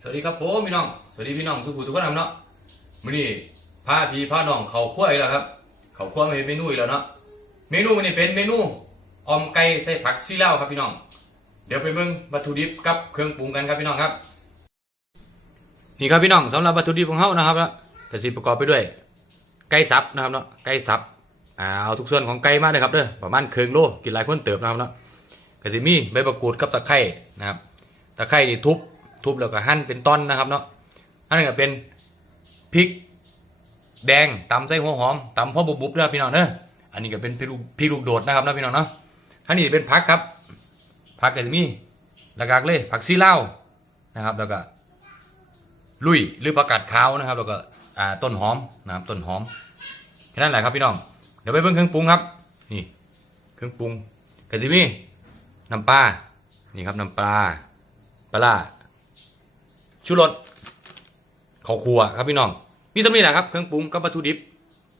สวัสดีครับผมพี่น้อง สวัสดีพี่น้องทุกผู้ทุกคนะครับเนาะมื้อนี้พาพี่พาน้องเขาคั่วอีกแล้วครับ เขาคั่วมาเฮ็ดเมนูอีกแล้วเนาะ เมนูมื้อนี้เป็นเมนูอมไก่ใส่ผักซีเลาครับพี่น้อง เดี๋ยวไปเบิ่งวัตถุดิบกับเครื่องปรุงกันครับพี่น้องครับ นี่ครับพี่น้องสำหรับวัตถุดิบของเฮานะครับเนาะก็สิประกอบไปด้วย ไก่สับนะครับเนาะ ไก่สับเอาทุกส่วนของไก่มาเลยครับเด้อ ประมาณครึ่งโลกินหลายคนเติบนะครับเนาะก็สิมีใบมะกรูดกับตะไคร้นะครับ ตะไคร้นี่ทุบ ทุบแล้วก็หั่นเป็นต้นนะครับเนาะอันนี้ก็เป็นพริกแดงตำใส่หัวหอมตำพ่อบุบบุบนะครับพี่น้องเนอะอันนี้ก็เป็นพริกลูกพริกลูกโดดนะครับนะพี่น้องเนาะอันนี้เป็นผักครับผักก็จะมีหลักๆเลยผักซีลานะครับ แล้วก็ลุยหรือผักกาดขาวนะครับ แล้วก็ต้นหอมนะครับต้นหอมแค่นั้นแหละครับพี่น้องเดี๋ยวไปเบิ่งเครื่องปรุงครับนี่เครื่องปรุงก็จะมีน้ำปลานี่ครับน้ำปลาปลาร้า ชูรสข้าวคั่วครับพี่น้องมีสำนีแหละครับเครื่องปรุงกับวัตถุดิบ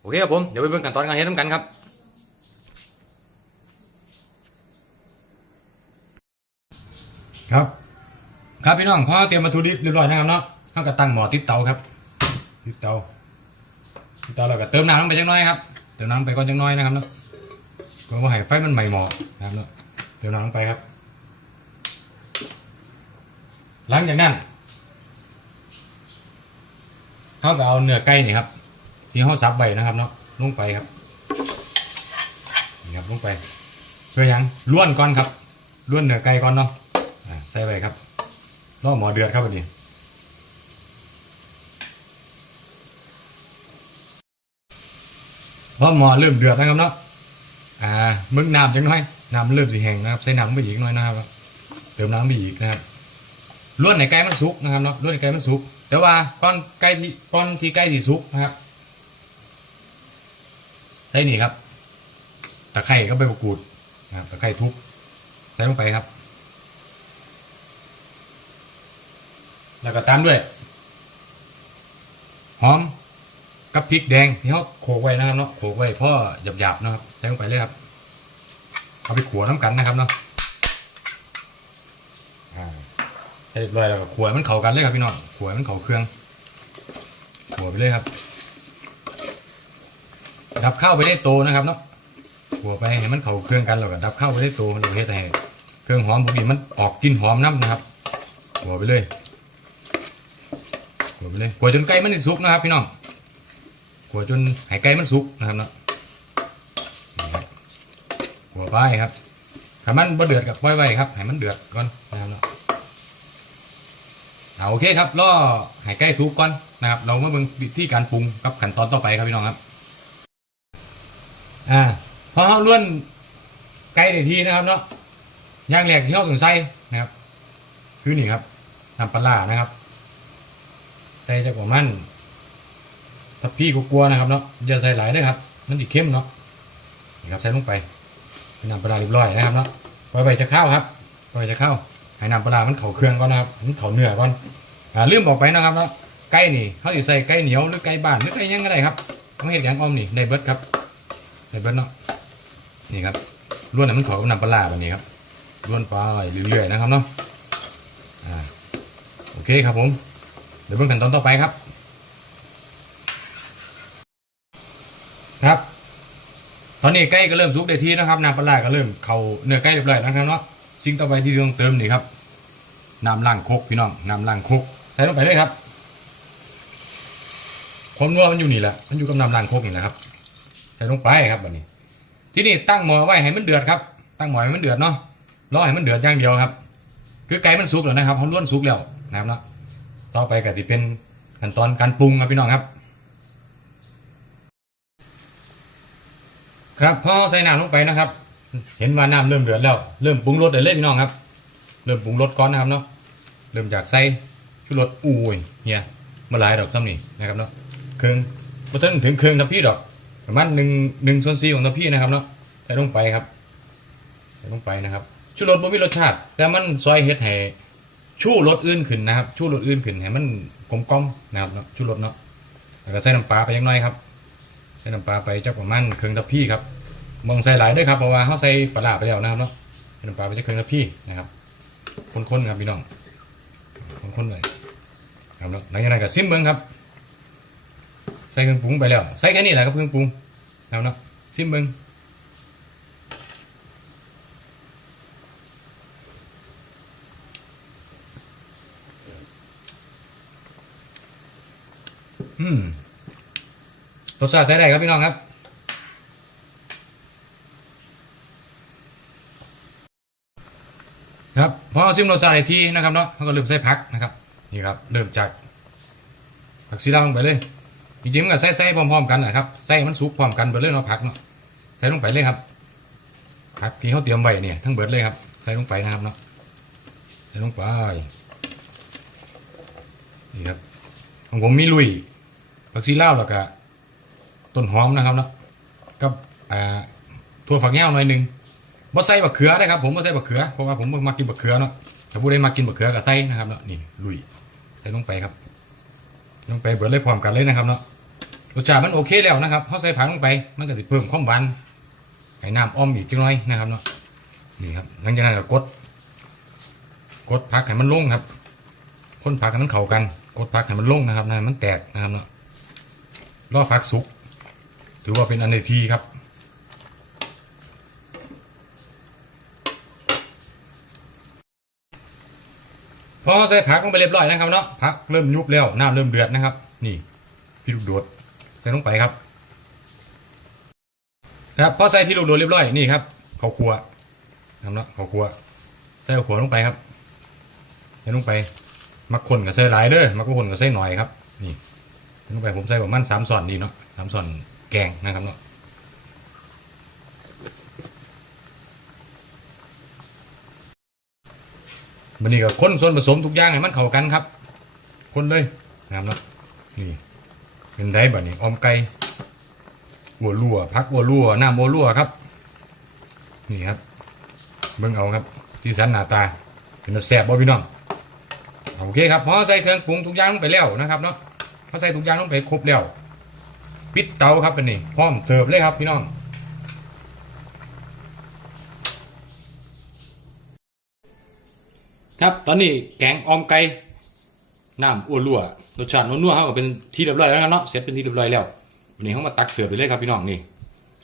โอเคครับผมเดี๋ยวไปเบิ่งขั้นตอนการเฮ็ดน้ำกันครับครับ ครับพี่น้องพอเตรียมวัตถุดิบเรียบร้อยนะครับเนาะเราก็ตั้งหม้อติดเตาครับติดเตาติดเตาแล้วก็เติมน้ำลงไปจังน้อยครับเติมน้ำไปก่อนจังน้อยนะครับเนาะก็ว่าให้ไฟมันใหม่หม้อนะครับเนาะเติมน้ำลงไปครับ หลังจากนั้น เขาก็เอาเนื้อไก่นี่ครับ ที่เขาซับใบนะครับเนาะลงไปครับนี่ครับลงไปเพื่อหยังล้วนก่อนครับล้วนเนื้อไก่ก่อนเนาะใส่ไปครับรอหมอเดือดครับวันนี้พอหมอเริ่มเดือดนะครับเนาะอ่ามึงน้ำจังน้อยน้ำเริ่มสีแห้งนะครับใส่น้ำไปอีกหน่อยนะครับเติมน้ำไปอีกนะครับล้วนในไก่มันสุกนะครับเนาะล้วนในไก่มันสุก แต่ว่าก้อนไก่ที่ก้อนที่ไก่ที่สุกนะครับใส่นี่ครับตะไคร่ก็ใบมะกูดนะครับตะไคร่ทุบใส่ลงไปครับ แล้วก็ตามด้วยหอมกับพริกแดงที่เขาโขลกไว้นะครับเนาะโขลกไว้พ่อหยาบๆนะครับใส่ลงไปเลยครับเอาไปขัวน้ำกันนะครับเนาะอ่า เรียบร้อยแล้วก็ขวดมันเข้ากันเลยครับพี่น้องขวดมันเข้าเครื่องขวดไปเลยครับดับข้าวไปได้โตนะครับเนาะขวดไปให้มันเข้าเครื่องกันแล้วก็ดับข้าวไปได้โตมันเฮ็ดให้เครื่องหอมพวกนี้มันออกกลิ่นหอมน้ำนะครับขวดไปเลยขวดไปเลยขวดจนไก่มันสุกนะครับ พี่น้องขวดจนให้ไก่มันสุกนะครับเนาะขวดไปครับถ้ามันบ่เดือดกับปล่อยไว้ครับให้มันเดือดก่อนนะครับ เอาโอเคครับล่อให้ใกล้ทุกก่อนนะครับ เรามาเบิ่งวิธีการปรุงกับขั้นตอนต่อไปครับพี่น้องครับอ่าพอเราล้วนไก่ได้ทีนะครับเนาะย่างแรกที่เราต้องใส่นะครับ คือนี่ครับน้ำปลาร้านะครับใส่จากประมาณถ้าพี่ก็กลัวนะครับเนาะอย่าใส่หลายด้วยครับมันจะเข้มเนาะนี่ครับใส่ลงไปเป็นน้ำปลาร้าเรียบร้อยนะครับเนาะปล่อยไปจะเข้าครับปล่อยไปจะเข้า ให้น้ำปลามันเข่าเครื่องก่อนนะครับมันเข่าเนื้อก่อนอ่าลืมบอกไปนะครับเนาไก่นี่เขาสิใส่ไก่เหนียวหรือไก่บ้านหรือไก่ยังก็ได้ครับต้องเห็ดอย่างอ้อมนี่ได้เบิดครับได้เบิดเนาะนี่ครับล้วนให้มันเข่ากับน้ำปลาแบบนี้ครับล้วนไปเรื่อยๆนะครับเนาะอ่าโอเคครับผมเดี๋ยวเบิ่งขั้นตอนต่อไปครับ ครับ ตอนนี้ไก่ก็เริ่มสุกได้ที่นะครับน้ำปลาก็เริ่มเข่าเนื้อไก่เรียบร้อยแล้วนะครับเนาะ สิ่งต่อไปที่ต้องเติมนี่ครับน้ำล้างคกพี่น้องน้ำล้างคกใส่ลงไปเลยครับความนัวมันอยู่นี่แหละ มันอยู่กับน้ำล้างคกนี่แหละครับ ใส่ลงไปครับแบบนี้ ที่นี่ตั้งหม้อไว้ให้มันเดือดครับ ตั้งหม้อให้มันเดือดเนาะ รอให้มันเดือดอย่างเดียวครับ คือไก่มันสุกแล้วนะครับเขาล้วนสุกแล้วนะครับเนาะ ต่อไปก็จะเป็นขั้นตอนการปรุงครับพี่น้องครับ ครับพอใส่น้ำลงไปนะครับ เห็นว่าน้ำเริ่มเดือดแล้ว เริ่มปรุงรสได้เลยพี่น้องครับ เริ่มปรุงรสก่อนนะครับเนาะ เริ่มจากใส่ชูรสอุ้ยเนี่ยมาลายดอกซ้ำนี่นะครับเนาะเครื่องพอถึงถึงเครื่องทัพพี่ดอกประมาณหนึ่งหนึ่งส่วนสี่ของทัพพี่นะครับเนาะใส่ลงไปครับใส่ลงไปนะครับชูรสบ่มีรสชาติ แต่มันซอยเฮ็ดให้ชูรสอื่นขึ้นนะครับ ชูรสอื่นขึ้นให้มันกลมกล่อมนะครับเนาะชูรสเนาะแล้วก็ใส่น้ำปลาไปยังน้อยครับใส่น้ำปลาไปจักประมาณเครื่องทัพพี่ครับ มองใส่หลายด้วยครับเพราะว่าเขาใส่ปลาไปแล้วนะครับเนาะน้ำปลาไปจะเครื่องกับพี่นะครับคนๆครับพี่น้องคนๆเลยครับเนาะหลังจากนั้นก็ซิมเบิ้งครับใส่เครื่องปรุงไปแล้วใส่แค่นี้แหละครับเครื่องปรุงนะครับเนาะซิมเบิ้งอืมรสชาติใช้ได้ครับพี่น้องครับ ครับพอ เอาซิมรสชาติในที่นะครับเนาะเขาก็เริ่มใส่ผักนะครับนี่ครับเริ่มจากผักซีดาลงไปเลยจริงๆมันก็ใส่ใส่พร้อมๆกันนะครับใส่มันสุกพร้อมกันไปเลยเนาะผักเนาะใส่ลงไปเลยครับผักที่เขาเตรียมไว้เนี่ยทั้งเบิดเลยครับใส่ลงไปนะครับเนาะใส่ลงไปนี่ครับของผมมีลุยผักซีลาวแล้วก็ต้นหอมนะครับเนาะกับถั่วฝักยาวหน่อยหนึง บ่ใส่บักเขือนะครับผมบ่ใส่บักเขือเพราะว่าผมบ่มากินบักเขือเนาะถ้าผู้ใดมากินบักเขือก็ใส่นะครับเนาะนี่ลุยใส่ลงไปครับลงไปเบิดเลยพร้อมกันเลยนะครับเนาะรสชาติมันโอเคแล้วนะครับเฮาใส่ผักลงไปมันก็สิเพิ่มความหวานให้น้ำอ้อมอีกจังหน่อยนะครับเนาะนี่ครับหลังจากนั้นก็กด กดผักให้มันลงครับคนผักให้มันเข้ากัน กดผักให้มันลงนะครับนะมันแตกนะครับเนาะรอผักสุก ถือว่าเป็นอันในทีครับ พอใส่ผักลงไปเรียบร้อยนะครับเนาะผักเริ่มยุบแล้วน้ำเริ่มเดือดนะครับ นี่พี่ลูกโดดใส่ลงไปครับนะครับพอใส่พี่ลูกโดดเรียบร้อยนี่ครับข้าวคั่วนะครับเนาะข้าวคั่วใส่ข้าวคั่วลงไปครับใส่ลงไปมักคนกับใส่หลายเด้อมักคนกับใส่หน่อยครับ นี่ใส่ลงไปผมใส่ประมาณสามส่อนดีเนาะสามส่อนแกงนะครับเนาะ มันนี่ก็คนส่วนผสมทุกอย่างให้มันเข้ากันครับ คนเลยนะครับเนาะนี่เป็นไรแบบนี้ออมไก่วัวลั่วพักวัวลั่วน้ำวัวลั่วครับ นี่ครับ เบิ่งเอาครับ ที่สันหน้าตา เป็นแซ่บบ่พี่น้องโอเคครับพอใส่เครื่องปรุงทุกอย่างลงไปแล้วนะครับเนาะพอใส่ทุกอย่างลงไปครบแล้ว ปิดเตาครับเป็นนี่พร้อมเสิร์ฟเลยครับพี่น้อง ครับตอนนี้แกงออมไก่น้ำอ้วนรั่วรสชาตินัวๆเขาก็เป็นที่เรียบร้อยแล้วนะเนาะเสร็จเป็นที่เรียบร้อยแล้ววันนี้เขามาตักเสิร์ฟไปเลยครับพี่น้องนี่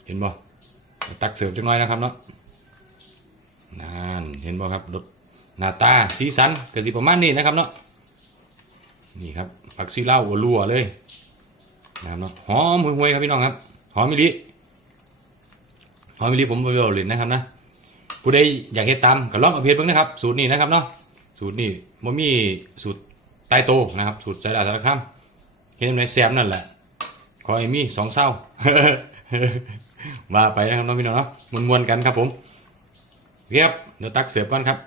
เห็นบ่ตักเสิร์ฟจังน้อยนะครับเนาะนั่นเห็นบ่ครับรสหน้าตาสีสันก็สิประมาณนี้นะครับเนาะนี่ครับผักซีเล่าอ้วนรั่วเลยนะครับเนาะหอมห่วยๆครับพี่น้องครับหอมมิลิหอมมิลิผมไปเอาเลยนะครับนะผู้ใดอยากเฮ็ดตามก็ลองเอาเพจเบิ่งนะครับสูตรนี้นะครับเนาะ สูตรนี้บ่มีสูตรตายโตนะครับ สูตรใส่ดาสารคามเฮ็ดในแซมนั่นแหละขอให้มีสองเศร้าว่าไปนะครับน้องพี่น้องเนาะมวนๆกันครับผมเรียบเดี๋ยวตักเสิร์ฟก่อนครับ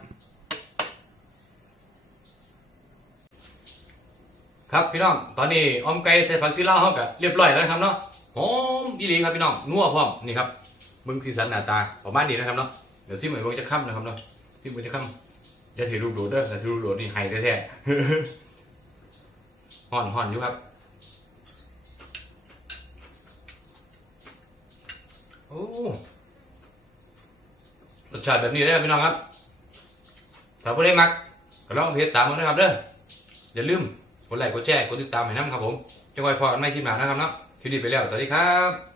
ครับพี่น้องตอนนี้อมไก่ใส่ผักชีลาวเฮาก็เรียบร้อยแล้วครับเนาะหอมอีหลีครับพี่น้องนัวพร้อมนี่ครับมึงสีสันหน้าตาประมาณนี้นะครับเนาะเดี๋ยวซิมเหมือนว่าจะค่ำนะครับเนาะซิมเหมือนจะค่ำ จะถือลูกโดดเด้อแต่ถือลูกโดดนี่ไฮแท้ๆห่อนห่อนอยู่ครับ โอ้รสชาติแบบนี้เลยครับพี่น้องครับ ถ้าผู้ใดมักก็ลองเพจตามกันนะครับเด้อ อย่าลืมกดไลค์กดแชร์กดติดตามให้น้ำครับผมจะไว้พอกันไม่คลิปหน้านะครับเนาะคลิปนี้ไปแล้ว สวัสดีครับ